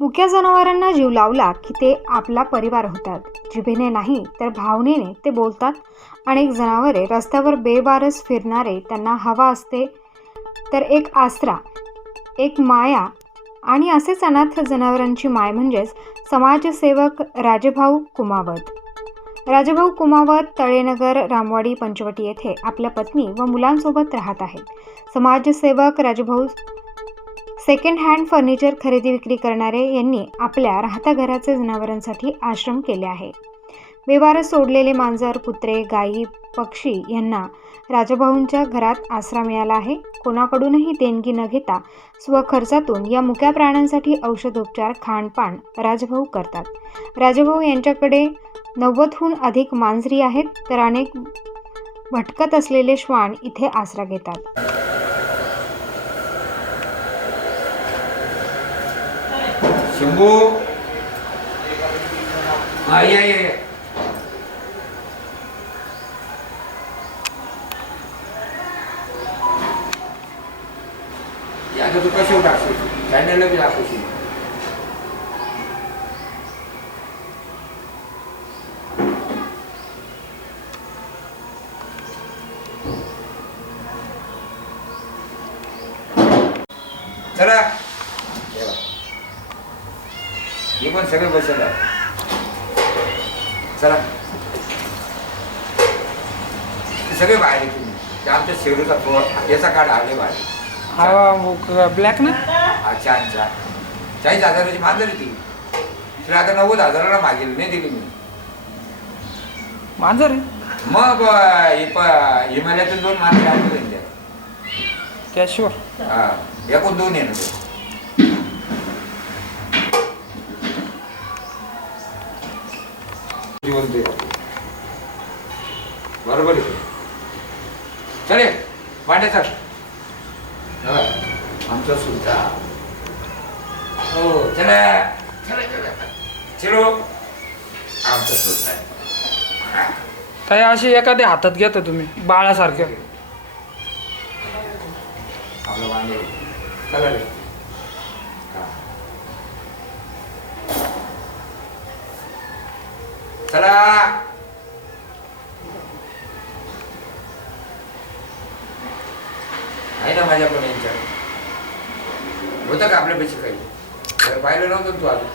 मुक्या जनावरांना जीव लावला की ते आपला परिवार होतात. जिभेने नाही तर भावनेने ते बोलतात. अनेक जनावरे रस्त्यावर बेवारस फिरणारे त्यांना हवा असते तर एक आसरा, एक माया. आणि असेच अनाथ जनावरांची माय म्हणजेच समाजसेवक राजेभाऊ कुमावत. राजेभाऊ कुमावत तळेनगर, रामवाडी, पंचवटी येथे आपल्या पत्नी व मुलांसोबत राहत आहेत. समाजसेवक राजेभाऊ सेकंड हँड फर्निचर खरेदी विक्री करणारे यांनी आपल्या राहत्या घराचे जनावरांसाठी आश्रम केले आहे. बेवारस सोडलेले मांजर, कुत्रे, गायी, पक्षी यांना राजेभाऊंच्या घरात आसरा मिळाला आहे. कोणाकडूनही देणगी न घेता स्वखर्चातून या मुक्या प्राण्यांसाठी औषधोपचार, खाणपान राजेभाऊ करतात. राजेभाऊ यांच्याकडे 90हून अधिक मांजरी आहेत तर अनेक भटकत असलेले श्वान इथे आसरा घेतात. शंभू या तू कशी टाकशील चॅनलला बी दाखवशील. चला हे पण सगळे बसत चला सगळे बाहेर आहे. तुम्ही ते आमच्या शेरूचा याचा कार्ड आले बाहेर. हा ब्लॅक ना. अच्छा अच्छा 40,000ची मांजर ती तिला आता 90,000ला मागेल नाही दिली मी मांजर. मग हिमालयातून 2 मांजर आणले त्यांच्या कॅशवर. हा एकूण 2 आहे ना ते. बरोबर आहे. चले भांड्याचा आमचा सुद्धा हो चला चला चला चलो आमचा सुद्धा काय अशी एखाद्या हातात घेता तुम्ही बाळासारख्या. आपलं भांडे चला रे. चला आहे ना माझ्या पण यांच्या होतं का आपल्यापेक्षा काही पाहिलं नव्हतं तू आलं.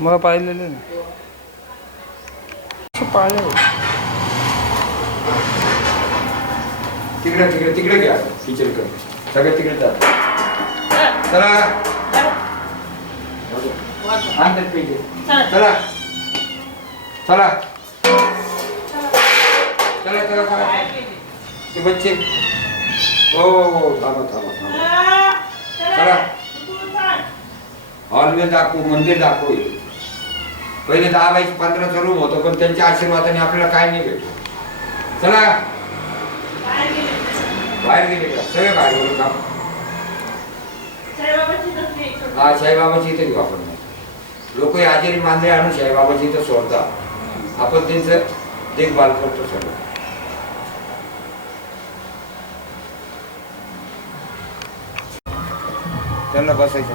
मग पाहिलेलं पाहिलं. तिकडे तिकडे तिकडे घ्या किचनकडे सगळं तिकडे जात. चला आणतात पाहिजे. चला चला चला चला चला ते बच्चे हो हो थांबा थांबा थांबा. चला हॉलमध्ये दाखवू, मंदिर दाखवू. पहिले 10 बाय 15चा रूम होतो पण त्यांच्या आशीर्वादाने आपल्याला काय नाही भेटलं. चला बाहेर गेले का सगळे बाहेर बोलू का. हा साईबाबाची इथे घेऊ आपण. लोक आजारी मांजरे आणून साईबाबाची इथं सोडतात. आपण त्यांचं देखभाल करतो सगळं. त्यांना बसायचं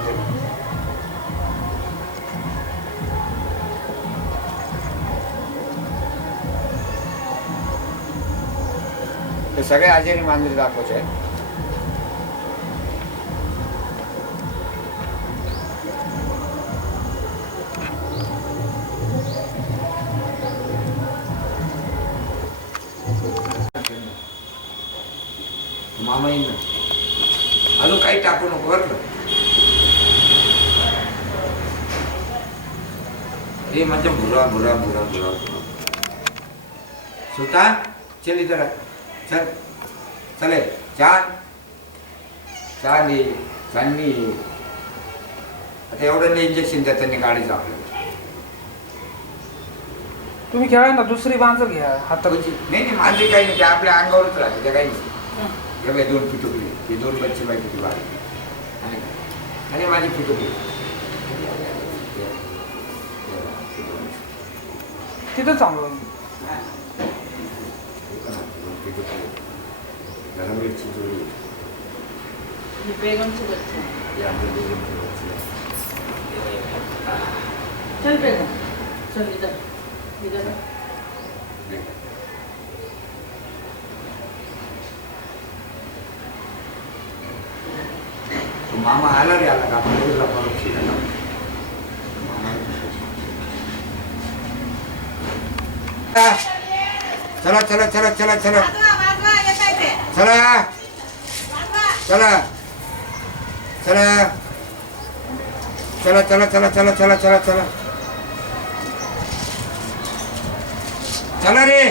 ते सगळे आजारी मांजरे दाखवायचे आहेत. मामा येईल ना अजून काही टाकू नको बरं का. हे म्हणजे भुरा भुरा भुरा भुरा सुता चल इधर चल चले छान चांदी चांदी. आता एवढं इंजेक्शन द्या त्यांनी गाडीचं आपल्याला. तुम्ही घ्या ना दुसरी मांजर घ्या हातात. नाही नाही मांजरी काही नाही ते आपल्या अंगावरच राहते त्या काही नाही. हे बाई 2 पिटुकली ही 2 बच्चे बाई किती वाढली आणि माझी पिटुकली तिथं चांगलं. गरमची जोडी बेगमची बच्ची या बेगमची बच्ची चल बेटा चल इधर इधर तो मामा आला रे आला का आपल्याला परत शिकायला चला चला चला चला चला चला चला चला चला चला चला चला चला चला चला चला रे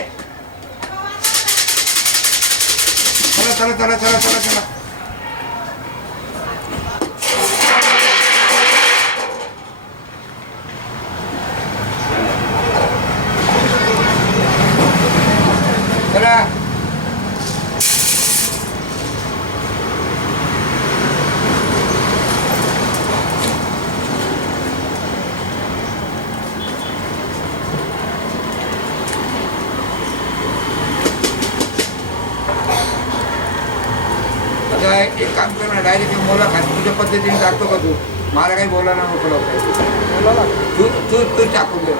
चला चला चला चला चला चला चला आता एक काम कर ना डायरेक्ट मला खाली तुझ्या पद्धतीने टाकतो का तू मला काही बोलायला नको तू तू तू टाकून दे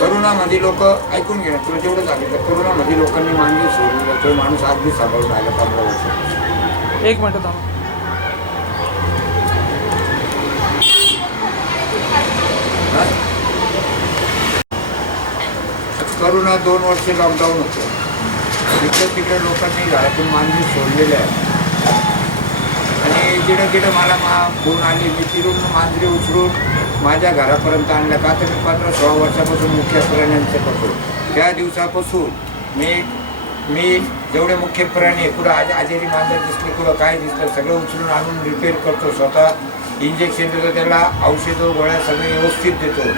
करोनामध्ये लोक ऐकून घे तुला जेवढं सांगितलं करोनामध्ये लोकांनी मानवी सोडलं तो माणूस आज बी सांभाळून राहिला 15 वर्ष. एक मिनिट थांबा. करोना 2 वर्ष लॉकडाऊन होतं तिकडे तिकडे लोकांनी घरातून मानवी सोडलेले आहे आणि जिडं मला फोन आली मी तिरून मांजरी उचलून माझ्या घरापर्यंत आणलं का तर 15-16 वर्षापासून मुख्य प्राण्यांच्यापासून त्या दिवसापासून मी जेवढे मुख्य प्राणी कुठं आजारी मांजर दिसले कुठं काय दिसलं सगळं उचलून आणून रिपेअर करतो स्वतः इंजेक्शन देतो त्याला औषधं गोळ्या सगळे व्यवस्थित देतो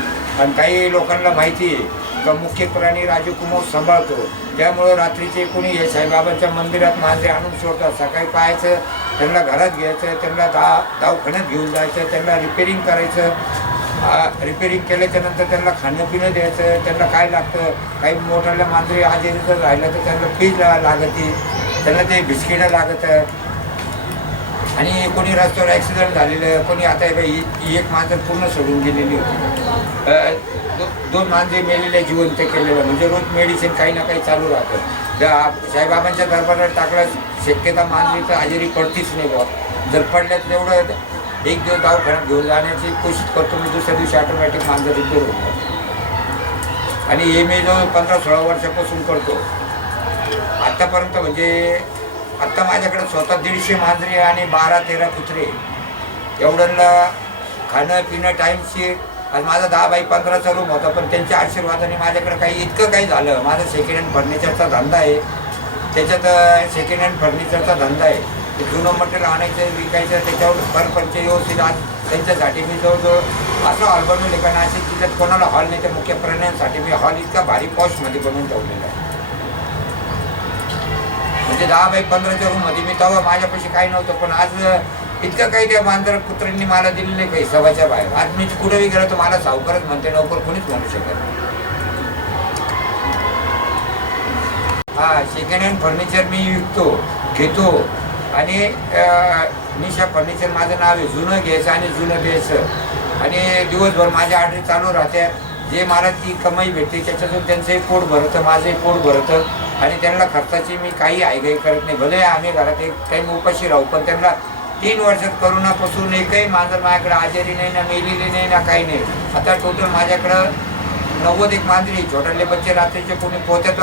आणि काही लोकांना माहिती आहे का मुख्य प्राणी राजकुमार सांभाळतो त्यामुळं रात्रीचे कोणी हे साईबाबांच्या मंदिरात मांजरे आणून सोडतात सकाळी पाहायचं त्यांना घरात घ्यायचं त्यांना दवाखान्यात घेऊन जायचं त्यांना रिपेअरिंग करायचं रिपेअरिंग केल्याच्यानंतर त्यांना खाणं पिणं द्यायचं त्यांना काय लागतं काही मोठ्याला मांजरे आजारी जर राहिलं तर त्यांना फीज लागते त्यांना ते बिस्किटं लागतं आणि कोणी रस्त्यावर ॲक्सिडेंट झालेलं कोणी आता एक मांजर पूर्ण सोडून गेलेली होती 2 मांजरे मेलेले जिवंत केलेलं म्हणजे रोज मेडिसिन काही ना काही चालू राहतं साईबाबांच्या दरबारात टाकलं शक्यता मांजरीचं आजारी पडतीच नाही बा जर पडल्यात तेवढं एक दिवस दवाखान्यात घेऊन जाण्याची कोशिश करतो मी दुसऱ्या दिवशी ऑटोमॅटिक मांजर रिपेअर होतं आणि हे मी जो 15-16 वर्षापासून करतो आत्तापर्यंत म्हणजे आत्ता माझ्याकडे स्वतः 150 मांजरे आणि 12-13 कुत्रे एवढ्यांना खाणं पिणं टाईमशीर आज माझा 10x15चा रूम होता पण त्यांच्या आशीर्वादाने माझ्याकडे काही इतकं काही झालं माझा सेकंड हँड फर्निचरचा धंदा आहे त्याच्यात सेकंड हँड फर्निचरचा धंदा आहे ते जुनं मटेरियल आणायचं विकायचं त्याच्यावर परपंच व्यवस्थित आज त्यांच्यासाठी मी जवळजवळ असं हॉल बनवले का नाशिक जिल्ह्यात कोणाला हॉल नाही तर मुख्य प्राण्यांसाठी मी हॉल इतका भारी पॉशमध्ये बनवून ठेवलेला आहे म्हणजे 10x15च्या रूममध्ये मी तेव्हा माझ्यापाशी काही नव्हतं पण आज इतकं काही त्या मांजर कुत्र्यांनी मला दिलेलं नाही काही सभाच्या बाहेर आज मी कुठेही गेलो तर मला सावकारच म्हणते नोकर कोणीच म्हणू शकत हा सेकंड हँड फर्निचर मी विकतो घेतो आणि निशा फर्निचर माझं नाव आहे जुनं घ्यायचं आणि जुनं द्यायचं आणि दिवसभर माझ्या ऑर्डरी चालू राहत्या जे मला ती कमाई भेटते त्याच्यातून त्यांचंही पोट भरतं माझंही पोट भरतं आणि त्यांना खर्चाची मी काही आयगाई करत नाही भले आम्ही घरात एक टाईम उपाशी राहू पण त्यांना 3 वर्षात करोनापासून एकही मांजर माझ्याकडे आजारी नाही ना मेलेली नाही ना काही नाही आता टोटल माझ्याकडं 91 मांजरी छोट्याले बच्चे रात्रीचे कोणी पोत्यात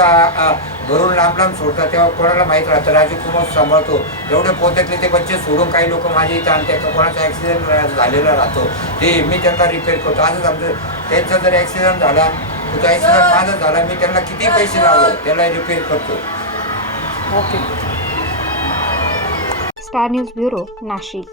भरून लांब सोडतात तेव्हा कोणाला माहीत राहतं राजकुमार सांभाळतो जेवढे पोत्यातले ते बच्चे सोडून काही लोक माझ्या इथं आणतात कोणाचा ॲक्सिडेंट झालेला राहतो ते मी त्यांना रिपेअर करतो आजच आमचं त्यांचा जर ॲक्सिडेंट झाला तर तो ॲक्सिडेंट माझा झाला मी त्यांना किती पैसे लावलो त्याला रिपेअर करतो okay. Star news bureau Nashik.